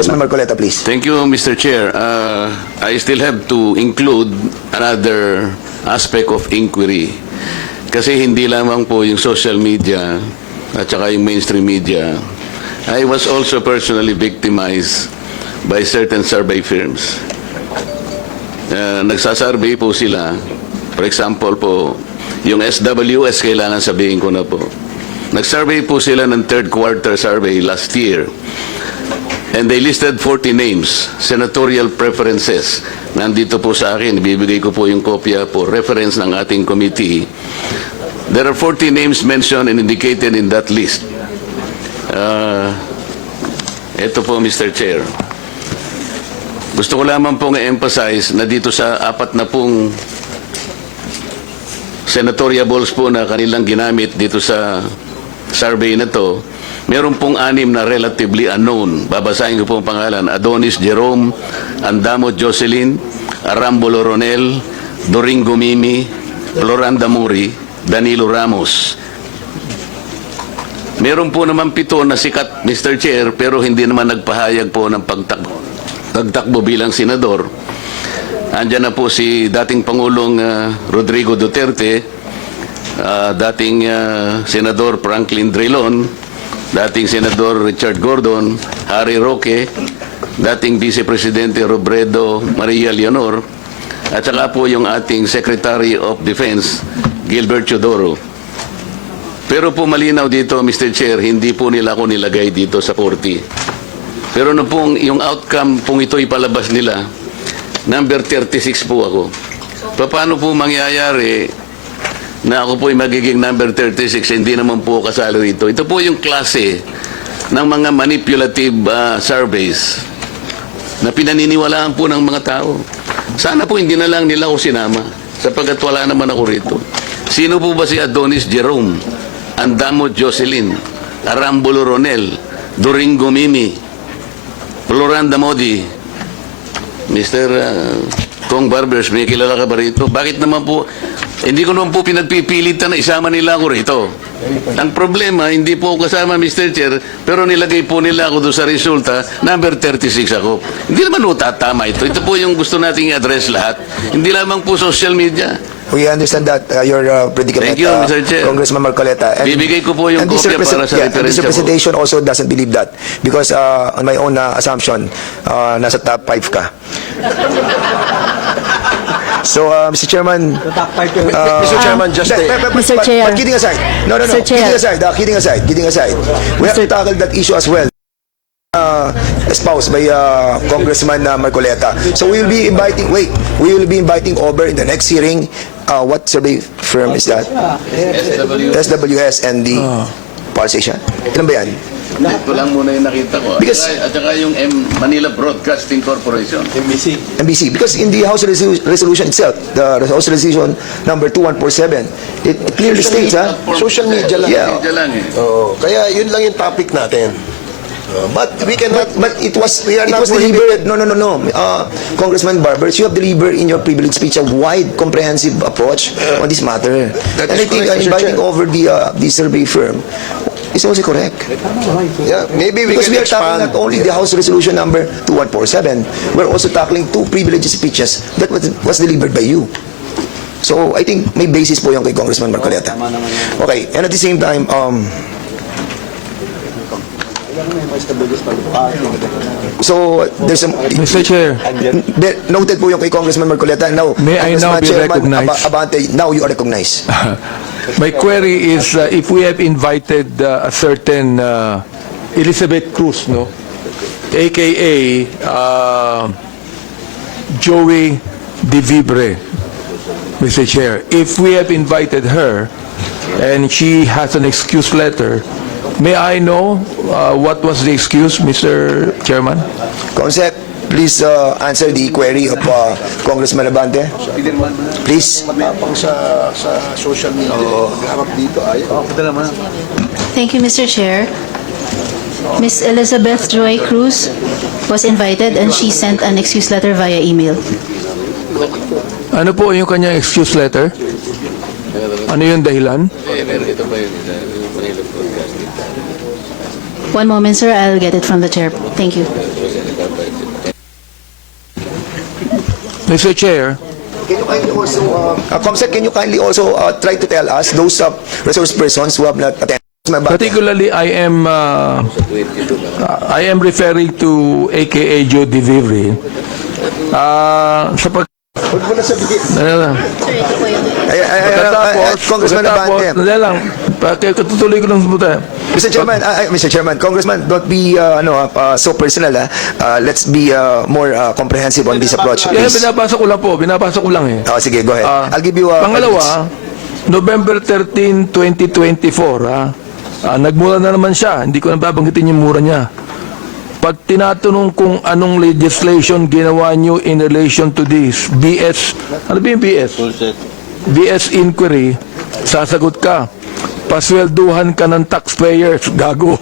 Congressman Marcoleta, please. Thank you, Mr. Chair. I still have to include another aspect of inquiry. Kasi hindi lamang po yung social media at saka yung mainstream media. I was also personally victimized by certain survey firms. Nagsasurvey po sila. For example po, yung SWS, kailangan sabihin ko na po. Nag-survey po sila ng third quarter survey last year. And they listed 40 names, senatorial preferences. Nandito po sa akin, bibigay ko po yung kopya po, reference ng ating committee. There are 40 names mentioned and indicated in that list. Ito po, Mr. Chair. Gusto ko lamang pong i-emphasize na dito sa 4 na pong senatorial balls po na kanilang ginamit dito sa survey na to, meron pong 6 na relatively unknown. Babasahin ko po ang pangalan. Adonis Jerome, Andamo Jocelyn, Arambolo Ronel, Doringo Mimi, Floranda Muri, Danilo Ramos. Meron po naman 7 na sikat, Mr. Chair, pero hindi naman nagpahayag po ng pagtakbo bilang senador. Andyan na po si dating Pangulong Rodrigo Duterte, dating Senador Franklin Drilon, dating Senador Richard Gordon, Harry Roque, dating Vice Presidente Robredo Maria Leonor, at saka po yung ating Secretary of Defense, Gilbert Teodoro. Pero po malinaw dito, Mr. Chair, hindi po nila ako nilagay dito sa 40. Pero no pong yung outcome pong ito ipalabas nila, number 36 po ako. Paano po mangyayari na ako po ay magiging number 36, hindi naman po kasalo rito? Ito po yung klase ng mga manipulative surveys na pinaniniwalaan po ng mga tao. Sana po hindi na lang nila ako sinama sapagkat wala naman ako rito. Sino po ba si Adonis Jerome, Andamo Jocelyn, Arambolo Ronel, Doringo Mimi, Floranda Modi, Mr. Kong Barbers, may kilala ka ba rito? Bakit naman po, hindi ko naman po pinagpipilitan na isama nila ako rito. Ang problema, hindi po ako kasama, Mr. Chair, pero nilagay po nila ako doon sa resulta, number 36 ako. Hindi naman po tatama ito. Ito po yung gusto nating i-address lahat. Hindi lamang po social media. We understand that your predicament, Thank you, Mr. Chair. Congressman Marcoleta. Bibigay ko po yung kopya para sa and this referensya po. representation also doesn't believe that because on my own assumption, nasa top 5 ka. So, Mr. Chairman, Mr. Chairman, just Mr. Chair. But kidding aside, no, Mr. Chair. kidding aside, we have to tackle that issue as well. Espoused by Congressman Marcoleta. So we will be inviting over in the next hearing. What survey firm is that? SWS and the Pulsation. Ilan ba yan? Ito lang muna yung nakita ko. Because- At saka yung Manila Broadcasting Corporation. MBC. Because in the House resolution itself, the House resolution number 2147, it clearly states, social media lang. Yeah. Media lang eh. Oh, kaya yun lang yung topic natin. But we cannot. But it was not delivered. No. Congressman Barbers, you have delivered in your privilege speech a wide, comprehensive approach on this matter. That And I is think correct, Mr. inviting Chair. over the survey firm is also correct. Yeah, maybe we Because can we are tackling expand. not only the House resolution number 2147, we're also tackling 2 privileged speeches that was delivered by you. So I think may basis po yung kay Congressman Marcoleta. Okay, and at the same time, so there's a Mr. Chair, noted po yung kay Congressman Marcoleta. Now, May I now Congressman be Chairman recognized? Abante, now you are recognized. my query is if we have invited a certain Elizabeth Cruz, no, aka Joey De Vibre, Mr. Chair, if we have invited her and she has an excuse letter, may I know what was the excuse, Mr. Chairman? Consec, please answer the query of Congressman Abante. Please. Matapang sa social media. Harap dito ay. Thank you, Mr. Chair. Ms. Elizabeth Joy Cruz was invited and she sent an excuse letter via email. Ano po yung kanyang excuse letter? Ano yung dahilan? Ito ba yung Manila Broadcasting? One moment, sir. I'll get it from the chair. Thank you. Mr. Chair, Can you kindly also, Comsec, can you kindly also try to tell us those resource persons who have not attended? particularly I am referring to AKA Joe DeVivre. Huwag mo na sabihin. Congressman Abante. Tutuloy ko lang sa Mr. Chairman, Congressman, don't be so personal. Let's be more comprehensive on this approach, please. Binabasa ko lang eh. Oh, sige, go ahead. I'll give you Pangalawa, November 13, 2024, nagmura na naman siya. Hindi ko na babanggitin yung mura niya. Pag tinatanong kung anong legislation ginawa niyo in relation to this BS, ano ba yung BS? BS inquiry, sasagot ka. Paswelduhan ka ng taxpayers, gago.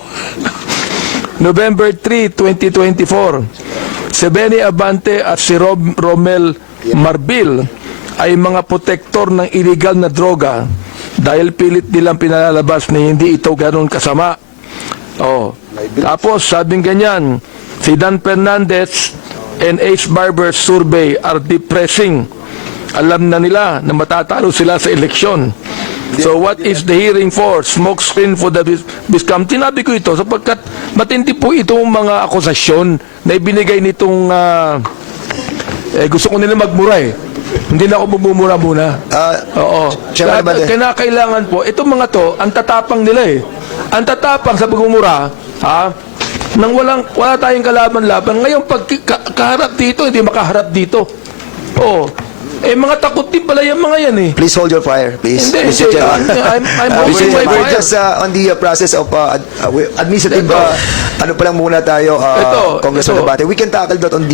November 3, 2024, si Benny Abante at si Romel Marbil ay mga protektor ng illegal na droga dahil pilit nilang pinalalabas na hindi ito ganoon kasama. Oh. Tapos, sabing ganyan, si Dan Fernandez and Ace Barber's survey are depressing. Alam na nila na matatalo sila sa eleksyon. So what is the hearing for? Smoke screen for the Biscam. Tinabi ko ito sapagkat matindi po itong mga akusasyon na ibinigay nitong gusto ko nila magmura eh. Hindi na ako bumumura muna. Oo. Kailangan po, itong mga to, ang tatapang nila eh. Ang tatapang sa pagmumura, nang wala tayong kalaban-laban. Ngayon, pag kaharap dito, hindi makaharap dito. Oo. Mga takot din pala yung mga yan eh. Please hold your fire, please. Hindi, Mr. Chairman. I'm holding my We're fire. just on the process of administrative, ano pa lang muna tayo, Congressman Abate. We can tackle that on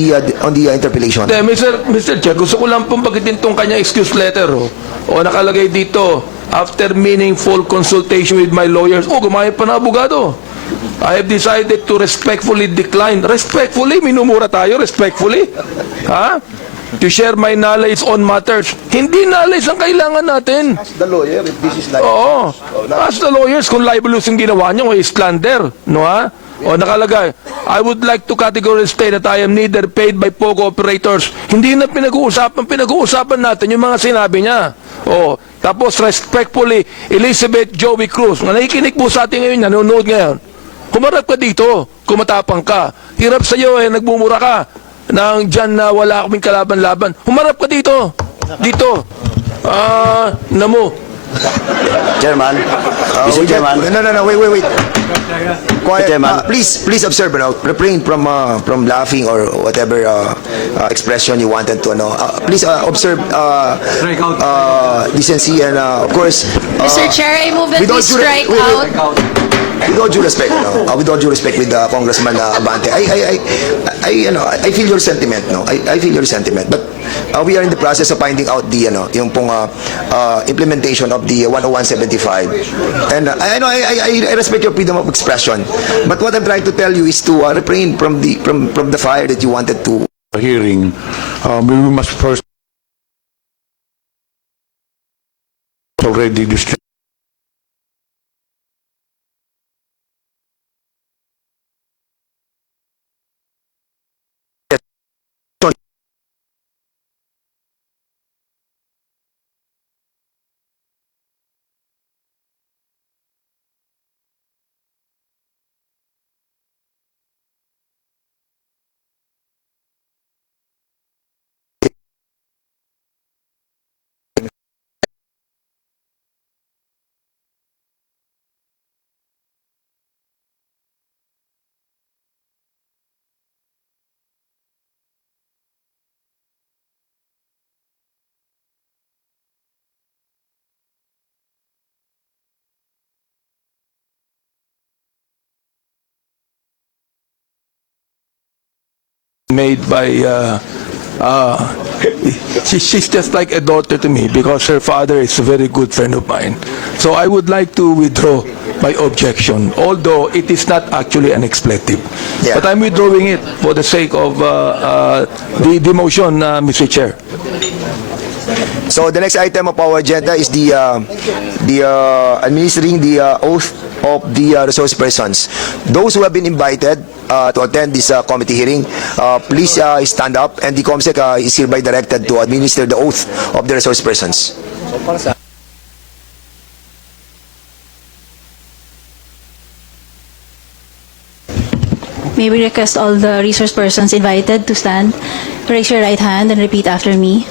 the interpellation. Hindi, Mr. Chair, gusto ko lang pong bagitin tong kanya excuse letter. O nakalagay dito, after meaningful consultation with my lawyers, gumaya pa na abogado. I have decided to respectfully decline. Respectfully? Minumura tayo, respectfully? To share my knowledge on matters. Hindi knowledge ang kailangan natin. Ask the lawyer if this is like... Oo. Ask the lawyers kung libelous yung ginawa niyo o slander. No, ha? O nakalagay, I would like to categorically state that I am neither paid by POGO operators. Hindi na pinag-uusapan natin yung mga sinabi niya. O, tapos respectfully, Elizabeth Joey Cruz, na nakikinig po sa atin ngayon, nanonood ngayon. Humarap ka dito, kumatapang ka. Hirap sa iyo nagbumura ka. Nang dyan na wala kaming kalaban-laban. Humarap ka dito. Dito. Namo. Chairman. Mr. Chairman. No, wait. Quiet. Chairman. Please observe, refrain from laughing or whatever expression you wanted to, please observe decency and, of course... Mr. Chair, I move that we strike out. With all due respect, with Congressman Abante, I feel your sentiment, I feel your sentiment, but we are in the process of finding out the, yung pong implementation of the 10175, and I respect your freedom of expression, but what I'm trying to tell you is to refrain from the fire that you wanted to. Hearing, we must first already distributed. Made by she's just like a daughter to me because her father is a very good friend of mine. So I would like to withdraw my objection, although it is not actually an expletive. Yeah. But I'm withdrawing it for the sake of the motion, Mr. Chair. So the next item of our agenda is the administering the oath of the resource persons. Those who have been invited to attend this committee hearing, please stand up, and the COMSEC is hereby directed to administer the oath of the resource persons. May we request all the resource persons invited to stand, raise your right hand and repeat after me.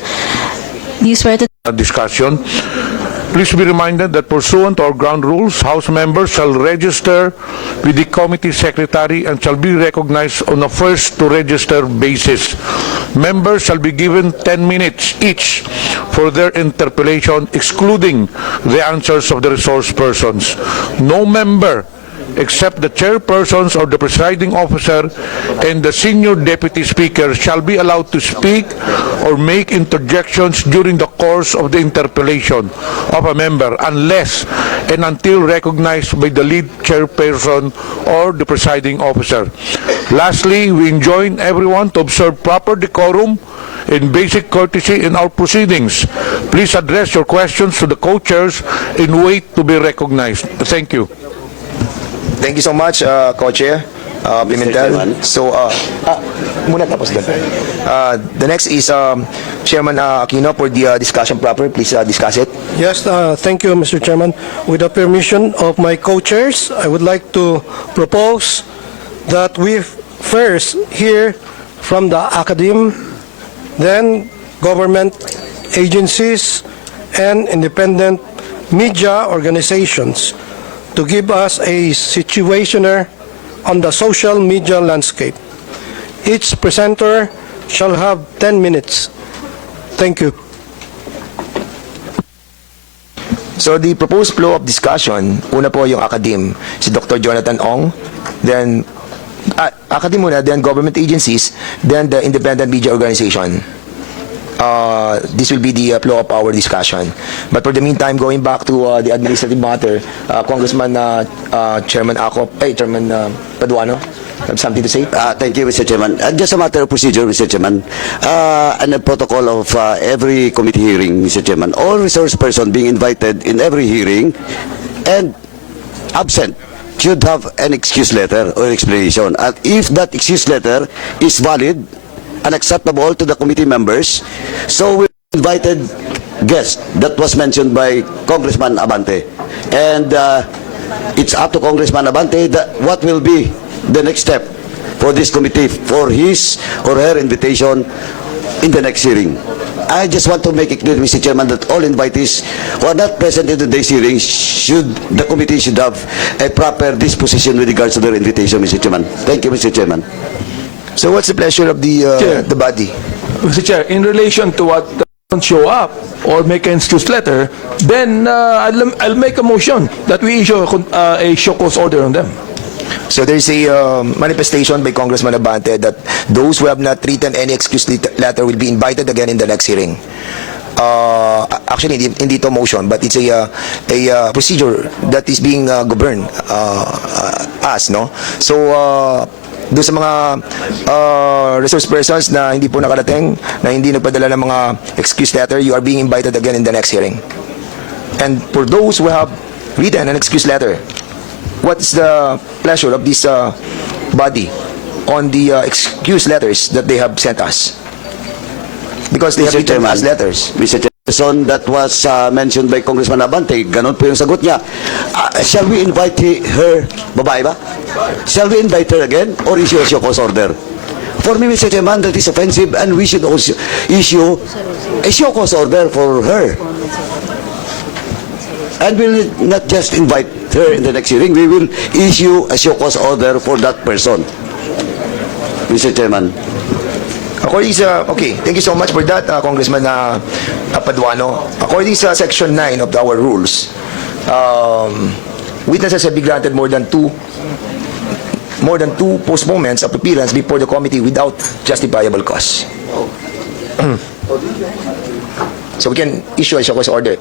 Do you swear to Discussion. Please be reminded that pursuant to our ground rules, House members shall register with the committee secretary and shall be recognized on a first-to-register basis. Members shall be given 10 minutes each for their interpellation, excluding the answers of the resource persons. No member except the chairpersons or the presiding officer and the senior deputy speaker shall be allowed to speak or make interjections during the course of the interpellation of a member unless and until recognized by the lead chairperson or the presiding officer. Lastly, we enjoin everyone to observe proper decorum and basic courtesy in our proceedings. Please address your questions to the co-chairs and wait to be recognized. Thank you. Thank you so much, Co-Chair Pimentel. So, muna tapos doon. The next is Chairman Aquino for the discussion proper. Please discuss it. Yes, thank you, Mr. Chairman. With the permission of my co-chairs, I would like to propose that we first hear from the academe, then government agencies and independent media organizations to give us a situationer on the social media landscape. Each presenter shall have 10 minutes. Thank you. So the proposed flow of discussion, una po yung academe, si Dr. Jonathan Ong, then academe muna, then government agencies, then the independent media organization. This will be the flow of our discussion. But for the meantime, going back to the administrative matter, Congressman Chairman Chairman Paduano, have something to say? Thank you, Mr. Chairman. Just a matter of procedure, Mr. Chairman. And a protocol of every committee hearing, Mr. Chairman. All resource person being invited in every hearing and absent should have an excuse letter or explanation. And if that excuse letter is valid and acceptable to the committee members, so we invited guest that was mentioned by Congressman Abante. And it's up to Congressman Abante that what will be the next step for this committee for his or her invitation in the next hearing. I just want to make it clear, Mr. Chairman, that all invitees who are not present in today's hearing the committee should have a proper disposition with regards to their invitation, Mr. Chairman. Thank you, Mr. Chairman. So what's the pleasure of the body? Mr. Chair, in relation to what don't show up or make an excuse letter, then I'll make a motion that we issue a show cause order on them. So there is a manifestation by Congressman Abante that those who have not written any excuse letter will be invited again in the next hearing. Actually, hindi ito motion, but it's a procedure that is being governed as, no? So, doon sa mga resource persons na hindi po nakarating, na hindi nagpadala ng mga excuse letter, you are being invited again in the next hearing. And for those who have written an excuse letter, what's the pleasure of this body on the excuse letters that they have sent us? Because they have Mr. written Chairman, us letters. Mr. Chairman, that was mentioned by Congressman Abante. Ganon po yung sagot niya. Shall we invite her, babae ba? Shall we invite her again or issue a show cause order? For me, Mr. Chairman, that is offensive and we should also issue a show cause order for her. And we'll not just invite her in the next hearing, we will issue a show cause order for that person. Mr. Chairman. According sa, okay, thank you so much for that, Congressman Paduano. According sa Section 9 of our rules, witnesses have been granted more than two postponements of appearance before the committee without justifiable cause. So we can issue a show cause order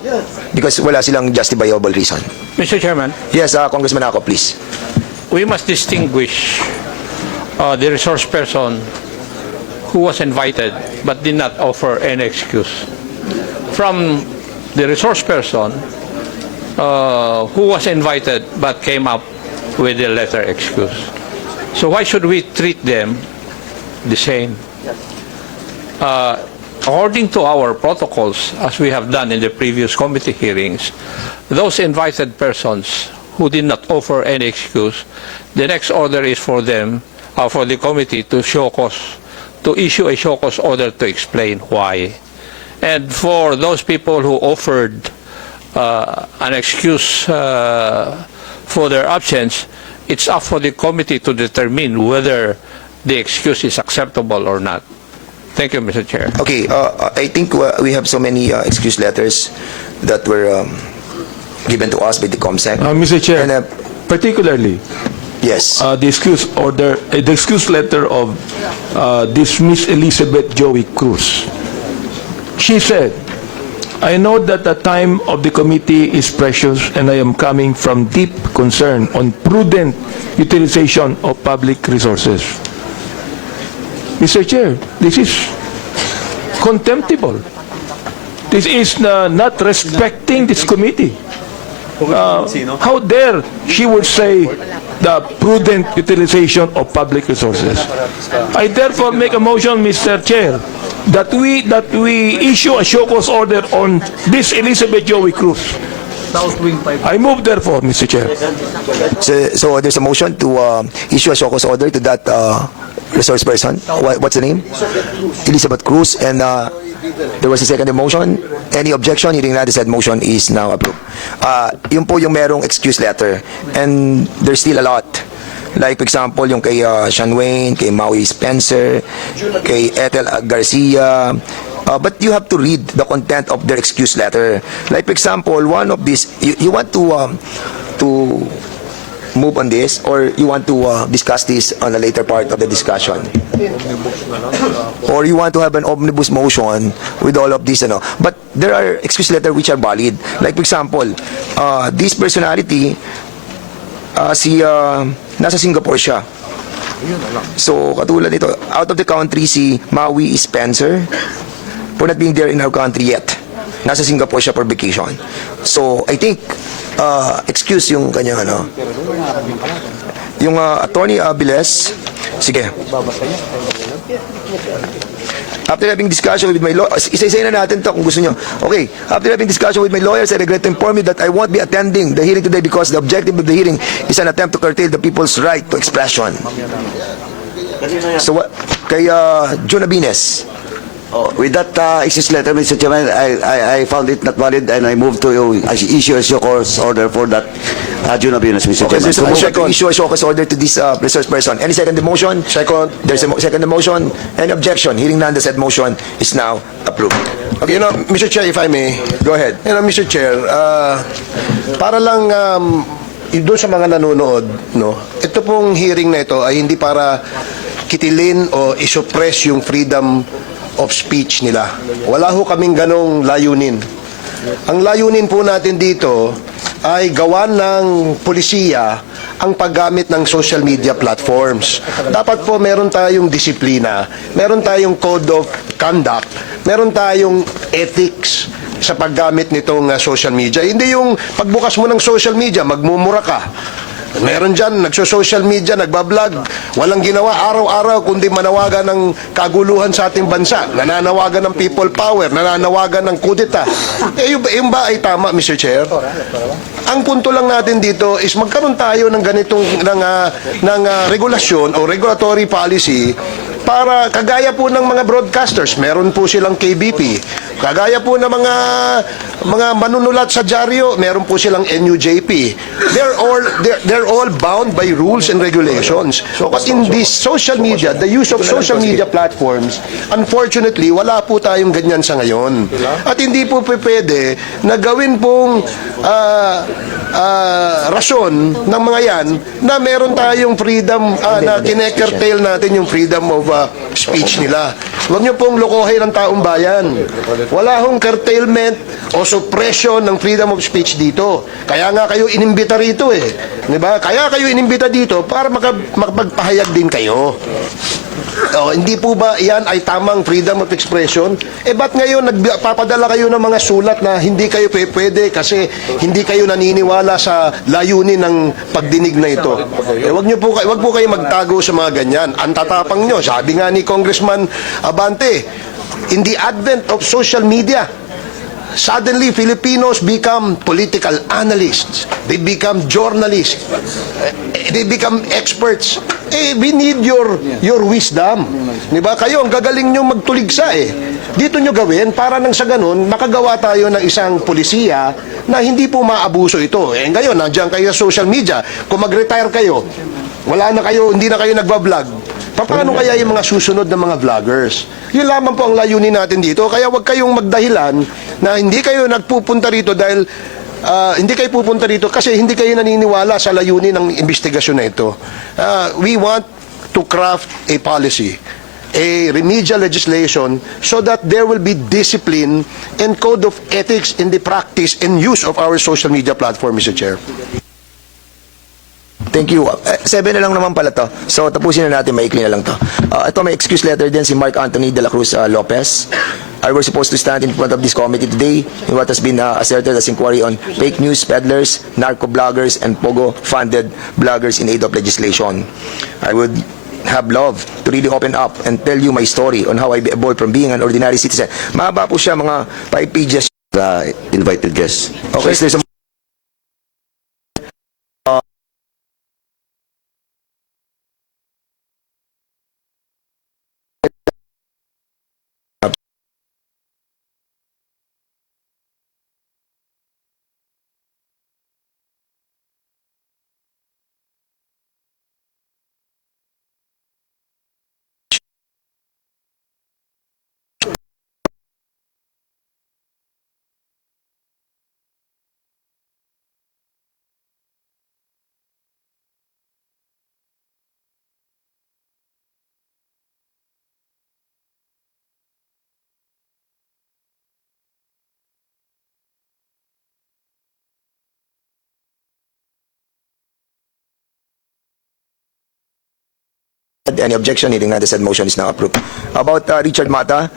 because wala silang justifiable reason. Mr. Chairman, Yes, Congressman Ako, please. we must distinguish the resource person who was invited but did not offer any excuse from the resource person who was invited but came up with a letter excuse. So why should we treat them the same? According to our protocols, as we have done in the previous committee hearings, those invited persons who did not offer any excuse, the next order is for them, for the committee to show cause, to issue a show cause order to explain why. And for those people who offered an excuse for their absence, it's up for the committee to determine whether the excuse is acceptable or not. Thank you, Mr. Chair. Okay, I think we have so many excuse letters that were given to us by the COMSEC. Mr. Chair, And, particularly, yes. the excuse order, the excuse letter of this Miss Elizabeth Joey Cruz. She said, I know that the time of the committee is precious and I am coming from deep concern on prudent utilization of public resources. Mr. Chair, this is contemptible. This is not respecting this committee. How dare she would say the prudent utilization of public resources. I therefore make a motion, Mr. Chair, that we issue a show cause order on this Elizabeth Joey Cruz. I move therefore, Mr. Chair. So there's a motion to issue a show cause order to that resource person. What's the name? Elizabeth Cruz. And there was a second motion. Any objection? Hearing that, the said motion is now approved. Yun po yung merong excuse letter. And there's still a lot. Like, for example, yung kay Sean Wayne, kay Maui Spencer, kay Ethel Garcia. But you have to read the content of their excuse letter. Like, for example, one of these, you want to move on this, or you want to discuss this on a later part of the discussion? Or you want to have an omnibus motion with all of this, But there are excuse letters which are valid. Like, for example, this personality, nasa Singapore siya. So, katulad nito, out of the country, si Maui Spencer, for not being there in our country yet. Nasa Singapore siya for vacation. So, I think, excuse yung kanyang, yung Attorney Abiles, sige. After having discussion with my lawyer, isa-isa na natin to kung gusto nyo. Okay, after having discussion with my lawyers, I regret to inform you that I won't be attending the hearing today because the objective of the hearing is an attempt to curtail the people's right to expression. So, kay June Abines. With that excuse letter, Mr. Chairman, I found it not valid and I move to issue a show cause order for that June Abinas, Mr. Okay, Chairman. so I should issue a show cause order to this resource person. Any second motion? Second. There's a second motion. Any objection? Hearing none, the said motion is now approved. Okay, Mr. Chair, if I may. Go ahead. Mr. Chair, para lang doon sa mga nanonood, ito pong hearing na ito ay hindi para kitilin o isuppress yung freedom of speech nila. Wala ho kaming ganong layunin. Ang layunin po natin dito ay gawan ng polisiya ang paggamit ng social media platforms. Dapat po meron tayong disiplina, meron tayong code of conduct, meron tayong ethics sa paggamit nitong social media. Hindi yung pagbukas mo ng social media, magmumura ka. Meron dyan, nagso-social media, nagbablog, walang ginawa araw-araw kundi manawagan ng kaguluhan sa ating bansa, nananawagan ng people power, nananawagan ng kudeta. Yung ba ay tama, Mr. Chair? Ang punto lang natin dito is magkaroon tayo ng ganitong regulasyon o regulatory policy para kagaya po ng mga broadcasters, meron po silang KBP. Kagaya po ng mga manunulat sa dyaryo, meron po silang NUJP. They're all bound by rules and regulations. But in this social media, the use of social media platforms, unfortunately, wala po tayong ganyan sa ngayon. At hindi po pwede na gawin pong rason ng mga yan na meron tayong freedom, na kine-curtail natin yung freedom of speech nila. Huwag niyo pong lokohin ang taong bayan. Wala hong curtailment o suppression ng freedom of speech dito. Kaya nga kayo inimbita rito Diba? Kaya kayo inimbita dito para makapagpahayag din kayo. Hindi po ba yan ay tamang freedom of expression? Ba't ngayon nagpapadala kayo ng mga sulat na hindi kayo pwede kasi hindi kayo naniniwala sa layunin ng pagdinig na ito? Wag po kayo magtago sa mga ganyan. Ang tatapang nyo, sabi nga ni Congressman Abante, in the advent of social media, suddenly Filipinos become political analysts. They become journalists. They become experts. We need your wisdom. Diba? Kayo, ang gagaling nyo magtuligsa Dito nyo gawin para nang sa ganun, makagawa tayo ng isang polisiya na hindi po maabuso ito. Ngayon, nandiyan kayo sa social media. Kung mag-retire kayo, hindi na kayo nagbablog. Paano kaya yung mga susunod na mga vloggers? Yun lamang po ang layunin natin dito. Kaya wag kayong magdahilan na hindi kayo nagpupunta rito dahil hindi kayo pupunta rito kasi hindi kayo naniniwala sa layunin ng investigasyon na ito. We want to craft a policy, a remedial legislation so that there will be discipline and code of ethics in the practice and use of our social media platform, Mr. Chair. Thank you. 7 na lang naman pala to. So, tapusin na natin. Maikli na lang to. Ito may excuse letter din si Mark Anthony de la Cruz Lopez. I was supposed to stand in front of this committee today in what has been asserted as inquiry on fake news peddlers, narco-bloggers, and pogo-funded bloggers in aid of legislation. I would have loved to really open up and tell you my story on how I evolved from being an ordinary citizen. Mahaba po siya, mga 5 pages. The invited guests. Okay, so there's a any objection, hearing none, the said motion is now approved. About Richard Mata,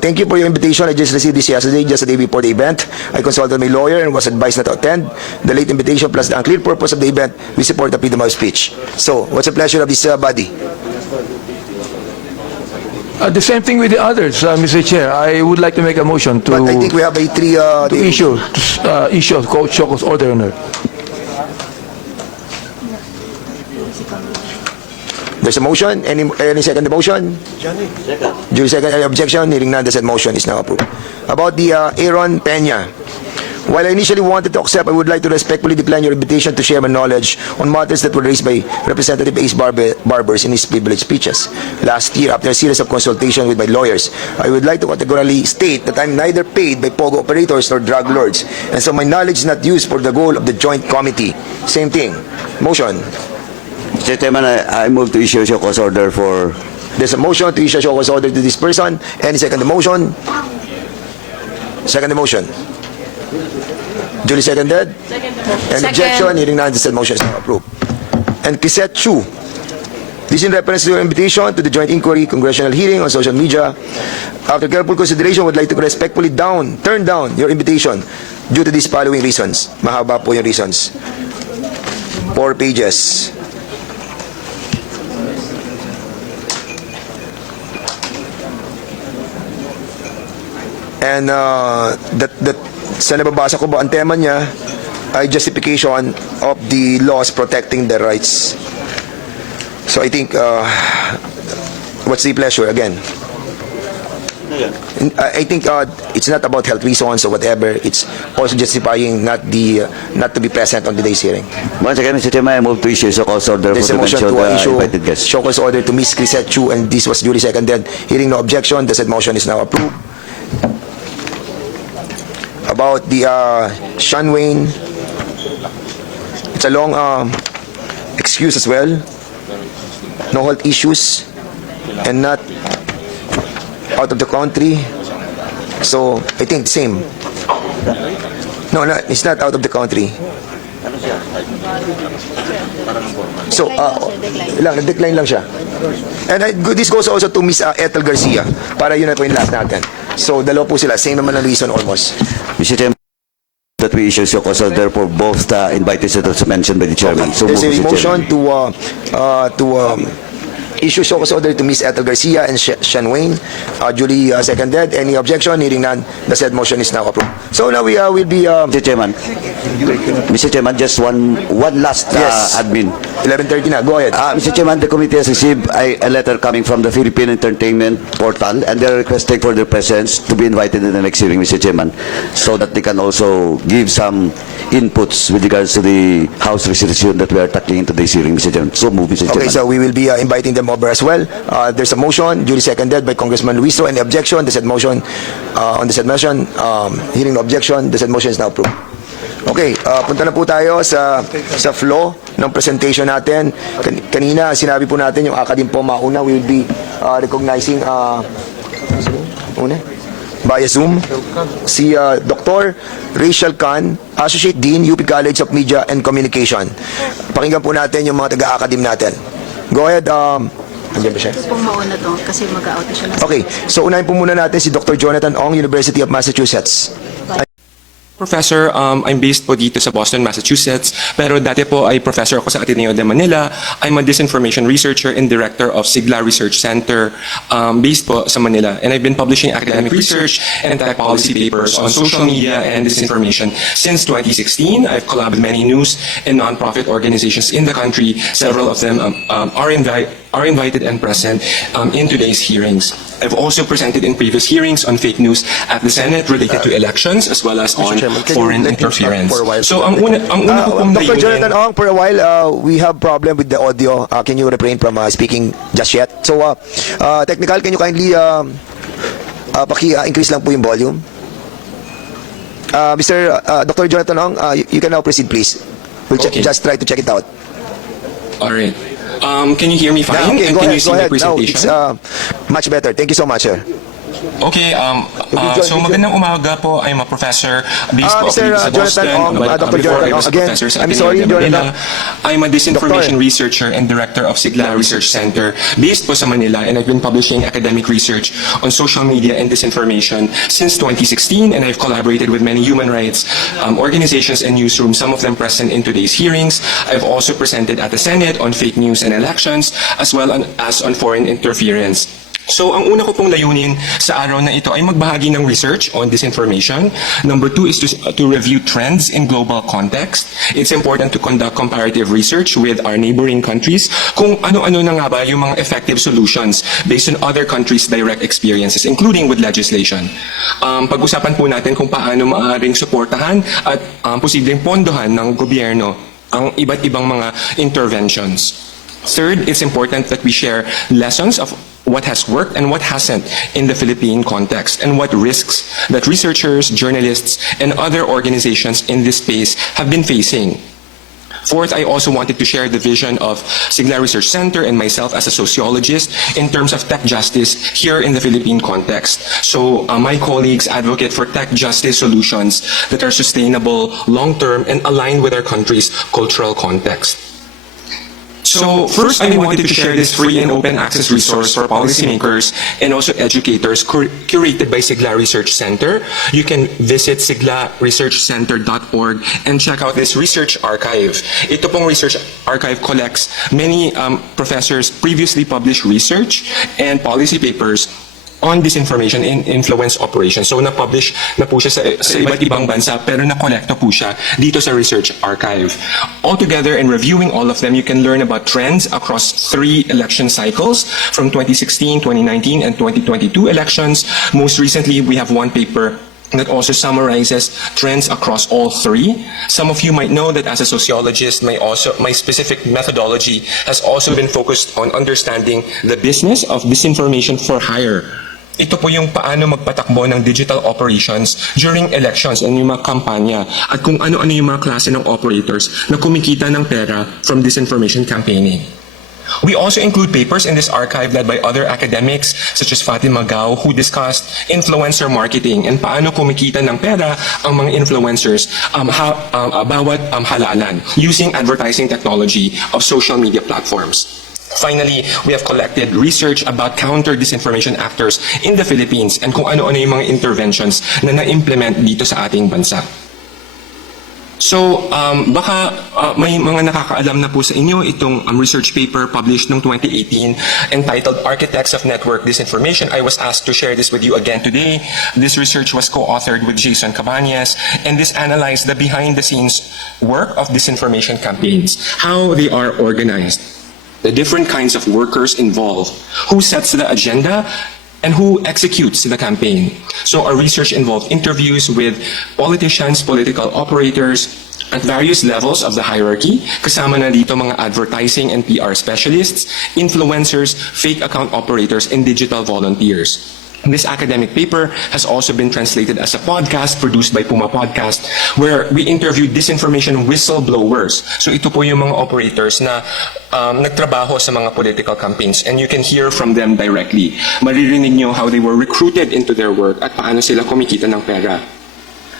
thank you for your invitation. I just received this yesterday, just a day before the event. I consulted my lawyer and was advised not to attend. The late invitation plus the unclear purpose of the event, we support the freedom of speech. So, what's the pleasure of this body? The same thing with the others, Mr. Chair. I would like to make a motion to, But I think we have a to issue of show cause order on her. There's a motion. Any second the motion? Julie second. Any objection? Hearing none, the said motion is now approved. About the Aaron Peña. While I initially wanted to accept, I would like to respectfully decline your invitation to share my knowledge on matters that were raised by Representative Ace Barbers in his privileged speeches. Last year, after a series of consultation with my lawyers, I would like to categorically state that I'm neither paid by POGO operators nor drug lords, and so my knowledge is not used for the goal of the joint committee. Same thing. Motion. Mr. Chairman, I move to issue show cause order for... There's a motion to issue a show cause order to this person. Any second the motion? Second the motion. Duly seconded? Any objection? Hearing none, the said motion is now approved. And Kisette Chu. This in reference to your invitation to the joint inquiry congressional hearing on social media. After careful consideration, would like to respectfully turn down your invitation due to these following reasons. Mahaba po yung reasons. 4 pages. And sa nababasa ko ba, ang tema niya ay justification of the laws protecting their rights. So I think, what's the pleasure again? I think it's not about health reasons or whatever. It's also justifying not to be present on today's hearing. Once again, Mr. Chairman, I move to issue show cause order There's for a the motion mentioned to issue invited guests. show cause order to Ms. Chrisette Chu, and this was duly seconded. Hearing no objection, the said motion is now approved. About the Sean Wayne, it's a long excuse as well. No health issues and not out of the country. So I think the same. No, it's not out of the country. So, nag-decline lang siya. And this goes also to Miss Ethel Garcia, para yun na po yung last natin. So, dalawa po sila, same naman ang reason almost. Mr. Chairman, that we issue so also therefore both invited senators mentioned by the chairman. So There's moved, a Mr. motion Chairman. to issue show cause order to Miss Ethel Garcia and Sean Wayne, duly seconded. Any objection? Hearing none, the said motion is now approved. So now we will be Mr. Chairman, just one last Yes. admin. 11:30 na. Go ahead. Mr. Chairman, the committee has received a letter coming from the Philippine Entertainment Portal, and they're requesting for their presence to be invited in the next hearing, Mr. Chairman, so that they can also give some inputs with regards to the House resolution that we are tackling in today's hearing, Mr. Chairman. So move, Mr. Okay, Chairman. so we will be inviting them over as well. There's a motion duly seconded by Congressman Luistro. Any objection? The said motion on the said motion, hearing no objection, the said motion is now approved. Okay, punta na po tayo sa flow ng presentation natin. Kanina sinabi po natin yung academe po mauna. We will be recognizing via Zoom si Dr. Rachel Khan, Associate Dean, UP College of Media and Communication. Pakinggan po natin yung mga taga-academe natin. Go ahead. Andiyan ba siya? Kung mauna to, kasi mag-out na siya. Okay, so unahin po muna natin si Dr. Jonathan Ong, University of Massachusetts. Professor, I'm based po dito sa Boston, Massachusetts, pero dati po ay professor ako sa Ateneo de Manila. I'm a disinformation researcher and director of Sigla Research Center, based po sa Manila. And I've been publishing academic research and tech policy papers on social media and disinformation since 2016. I've collaborated with many news and nonprofit organizations in the country. Several of them are invited and present in today's hearings. I've also presented in previous hearings on fake news at the Senate related to elections as well as on foreign interference. So ang una ko pong Dr. Jonathan layunin, Ong, for a while, we have problem with the audio. Can you refrain from speaking just yet? So, technical, can you kindly increase lang po yung volume? Dr. Jonathan Ong, you can now proceed, please. We'll Okay. just try to check it out. all right. Can you hear me fine? Okay, And go can ahead, you see my Now, presentation? it's much better. Thank you so much, sir. Okay, so magandang umaga po. I'm a professor based po Mr. sa Jonathan Boston. Ong, but Dr. before Jonathan I was Ong, a again, professor sa I'm Ateneo sorry, de Manila. Jonathan. I'm a disinformation Doctor. researcher and director of Sigla Research Center based po sa Manila, and I've been publishing academic research on social media and disinformation since 2016, and I've collaborated with many human rights organizations and newsrooms, some of them present in today's hearings. I've also presented at the Senate on fake news and elections, as well as on foreign interference. So, ang una ko pong layunin sa araw na ito ay magbahagi ng research on disinformation. Number 2 is to review trends in global context. It's important to conduct comparative research with our neighboring countries kung ano-ano na nga ba yung mga effective solutions based on other countries' direct experiences, including with legislation. Pag-usapan po natin kung paano maaaring suportahan at posibleng pondohan ng gobyerno ang iba't ibang mga interventions. Third, it's important that we share lessons of what has worked and what hasn't in the Philippine context, and what risks that researchers, journalists, and other organizations in this space have been facing. Fourth, I also wanted to share the vision of Sigla Research Center and myself as a sociologist in terms of tech justice here in the Philippine context. So my colleagues advocate for tech justice solutions that are sustainable, long-term, and aligned with our country's cultural context. So first, I wanted to share this free and open access resource for policymakers and also educators curated by Sigla Research Center. You can visit siglaresearchcenter.org and check out this research archive. Ito pong research archive collects many professors' previously published research and policy papers on disinformation in influence operations. So na-publish na po siya sa iba't ibang bansa, pero na-collecto po siya dito sa Research Archive. Altogether, in reviewing all of them, you can learn about trends across 3 election cycles from 2016, 2019, and 2022 elections. Most recently, we have one paper that also summarizes trends across all 3. Some of you might know that as a sociologist, my specific methodology has also been focused on understanding the business of disinformation for hire. Ito po yung paano magpatakbo ng digital operations during elections and yung mga kampanya, at kung ano-ano yung mga klase ng operators na kumikita ng pera from disinformation campaigning. We also include papers in this archive led by other academics such as Fatima Gao who discussed influencer marketing and paano kumikita ng pera ang mga influencers bawat halalan using advertising technology of social media platforms. Finally, we have collected research about counter-disinformation actors in the Philippines and kung ano-ano yung mga interventions na na-implement dito sa ating bansa. So, baka may mga nakakaalam na po sa inyo itong research paper published noong 2018 entitled Architects of Network Disinformation. I was asked to share this with you again today. This research was co-authored with Jason Cabañas, and this analyzed the behind-the-scenes work of disinformation campaigns, how they are organized, the different kinds of workers involved, who sets the agenda, and who executes the campaign. So our research involved interviews with politicians, political operators, at various levels of the hierarchy, kasama na dito mga advertising and PR specialists, influencers, fake account operators, and digital volunteers. This academic paper has also been translated as a podcast produced by Puma Podcast, where we interviewed disinformation whistleblowers. So ito po yung mga operators na nagtrabaho sa mga political campaigns, and you can hear from them directly. Maririnig nyo how they were recruited into their work at paano sila kumikita ng pera.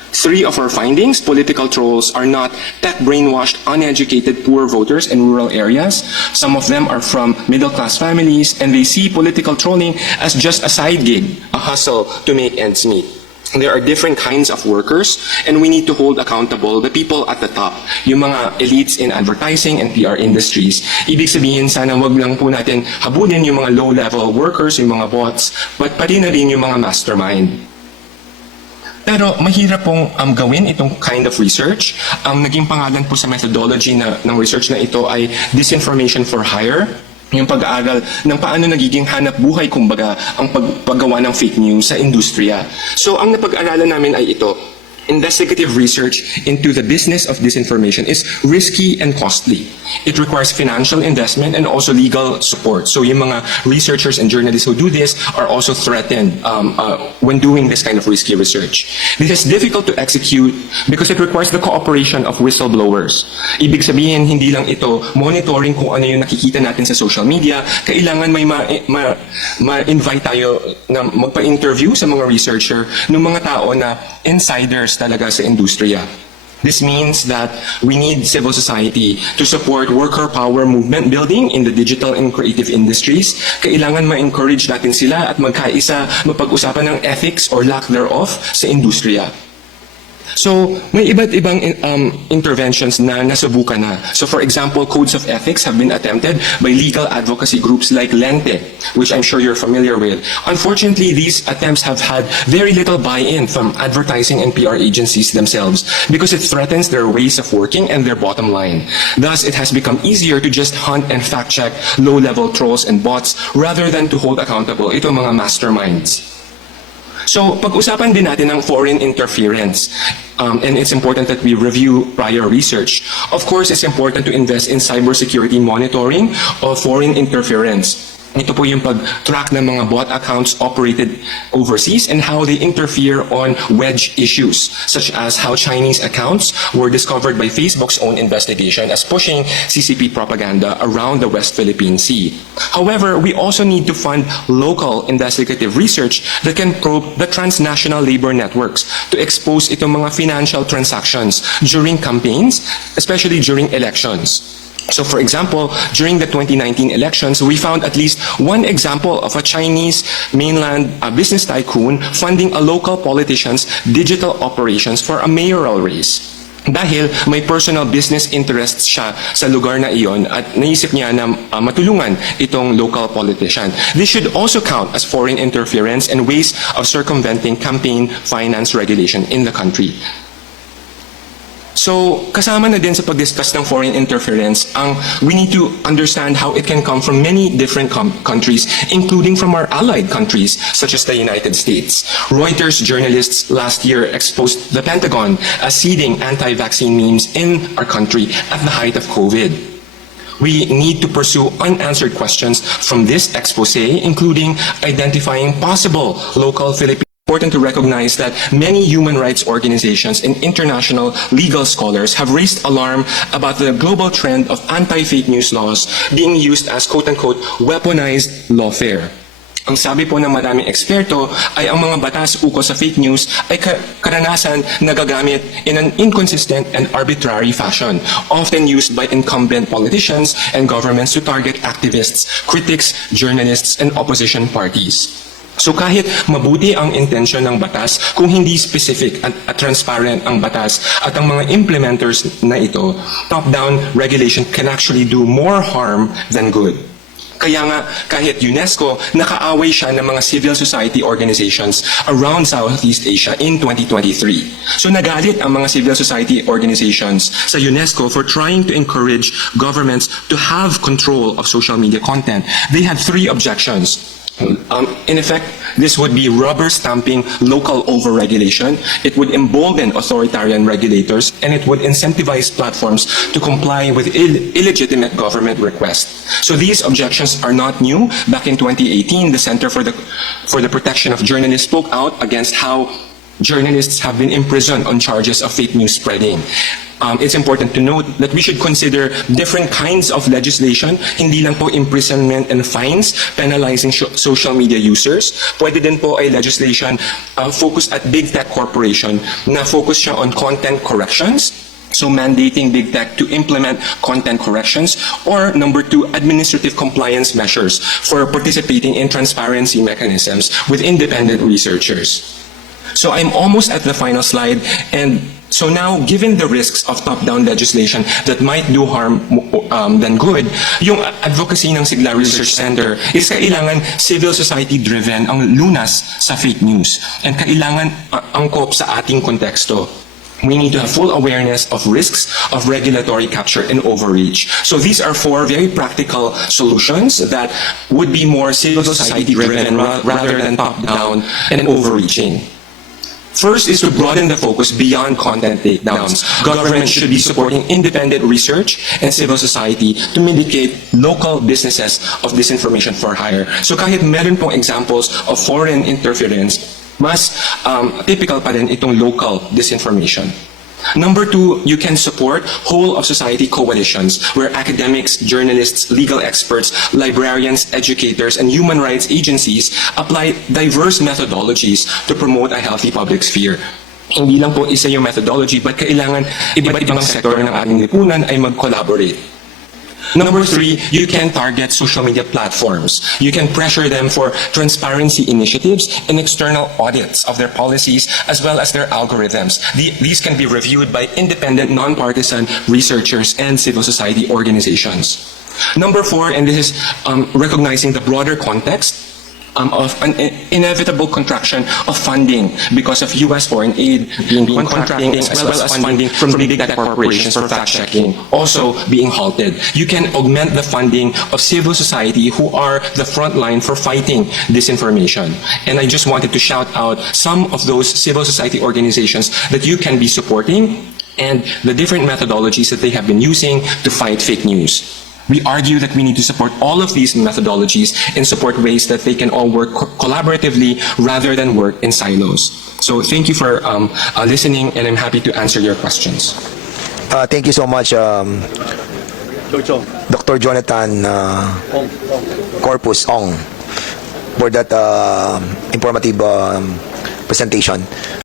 3 of our findings: political trolls are not tech-brainwashed, uneducated, poor voters in rural areas. Some of them are from middle-class families, and they see political trolling as just a side gig, a hustle to make ends meet. There are different kinds of workers, and we need to hold accountable the people at the top, yung mga elites in advertising and PR industries. Ibig sabihin, sana wag lang po natin habulin yung mga low-level workers, yung mga bots, but pati na rin yung mga mastermind. Pero mahirap pong gawin itong kind of research. Ang naging pangalan po sa methodology ng research na ito ay Disinformation for Hire, yung pag-aaral ng paano nagiging hanap buhay kumbaga ang paggawa ng fake news sa industriya. So ang napag-aralan namin ay ito: investigative research into the business of disinformation is risky and costly. It requires financial investment and also legal support. So yung mga researchers and journalists who do this are also threatened when doing this kind of risky research. This is difficult to execute because it requires the cooperation of whistleblowers. Ibig sabihin, hindi lang ito monitoring kung ano yung nakikita natin sa social media. Kailangan may ma-invite tayo na magpa-interview sa mga researcher ng mga tao na insiders talaga sa industriya. This means that we need civil society to support worker power movement building in the digital and creative industries. Kailangan ma-encourage natin sila at magkaisa mapag-usapan ng ethics or lack thereof sa industriya. So, may iba't ibang interventions na nasubukan na. So, for example, codes of ethics have been attempted by legal advocacy groups like Lente, which I'm sure you're familiar with. Unfortunately, these attempts have had very little buy-in from advertising and PR agencies themselves because it threatens their ways of working and their bottom line. Thus, it has become easier to just hunt and fact-check low-level trolls and bots rather than to hold accountable itong mga masterminds. So, pag-usapan din natin ng foreign interference. And it's important that we review prior research. Of course, it's important to invest in cybersecurity monitoring of foreign interference. Ito po yung pag-track ng mga bot accounts operated overseas and how they interfere on wedge issues, such as how Chinese accounts were discovered by Facebook's own investigation as pushing CCP propaganda around the West Philippine Sea. However, we also need to fund local investigative research that can probe the transnational labor networks to expose itong mga financial transactions during campaigns, especially during elections. So for example, during the 2019 elections, we found at least one example of a Chinese mainland business tycoon funding a local politician's digital operations for a mayoral race. Dahil may personal business interests siya sa lugar na iyon at naisip niya na matulungan itong local politician. This should also count as foreign interference and ways of circumventing campaign finance regulation in the country. So, kasama na din sa pag-discuss ng foreign interference, we need to understand how it can come from many different countries, including from our allied countries, such as the United States. Reuters journalists last year exposed the Pentagon as seeding anti-vaccine memes in our country at the height of COVID. We need to pursue unanswered questions from this expose, including identifying possible local Filipino important to recognize that many human rights organizations and international legal scholars have raised alarm about the global trend of anti-fake news laws being used as quote-unquote weaponized lawfare. Ang sabi po ng maraming eksperto ay ang mga batas ukol sa fake news ay karanasan nagagamit in an inconsistent and arbitrary fashion, often used by incumbent politicians and governments to target activists, critics, journalists, and opposition parties. So kahit mabuti ang intensyon ng batas, kung hindi specific at transparent ang batas at ang mga implementers na ito, top-down regulation can actually do more harm than good. Kaya nga, kahit UNESCO, nakaaway siya ng mga civil society organizations around Southeast Asia in 2023. So nagalit ang mga civil society organizations sa UNESCO for trying to encourage governments to have control of social media content. They had 3 objections. In effect, this would be rubber stamping local overregulation, it would embolden authoritarian regulators, and it would incentivize platforms to comply with illegitimate government requests. So these objections are not new. Back in 2018, the Center for the Protection of Journalists spoke out against how journalists have been imprisoned on charges of fake news spreading. It's important to note that we should consider different kinds of legislation, hindi lang po imprisonment and fines penalizing social media users. Pwede din po ay legislation focused at big tech corporation na focus siya on content corrections. So mandating big tech to implement content corrections, or number 2, administrative compliance measures for participating in transparency mechanisms with independent researchers. So I'm almost at the final slide, and so now, given the risks of top-down legislation that might do harm than good, yung advocacy ng Sigla Research Center is kailangan civil society-driven ang lunas sa fake news, and kailangan angkop sa ating konteksto. We need to have full awareness of risks of regulatory capture and overreach. So these are 4 very practical solutions that would be more civil society-driven rather than top-down and overreaching. First is to broaden the focus beyond content takedowns. Government should be supporting independent research and civil society to mitigate local businesses of disinformation for hire. So kahit meron pong examples of foreign interference, mas typical pa rin itong local disinformation. Number 2, you can support whole-of-society coalitions where academics, journalists, legal experts, librarians, educators, and human rights agencies apply diverse methodologies to promote a healthy public sphere. Hindi lang po isa yung methodology, but kailangan iba't ibang sektor ng ating lipunan ay mag-collaborate. Number 3, you can target social media platforms. You can pressure them for transparency initiatives and external audits of their policies as well as their algorithms. These can be reviewed by independent, non-partisan researchers and civil society organizations. Number 4, and this is recognizing the broader context of an inevitable contraction of funding because of U.S. foreign aid being contracting as well as funding from big tech corporations for fact-checking also being halted. You can augment the funding of civil society who are the front line for fighting disinformation. And I just wanted to shout out some of those civil society organizations that you can be supporting and the different methodologies that they have been using to fight fake news. We argue that we need to support all of these methodologies and support ways that they can all work collaboratively rather than work in silos. So thank you for listening, and I'm happy to answer your questions. Thank you so much, Dr. Jonathan Corpus Ong, for that informative presentation.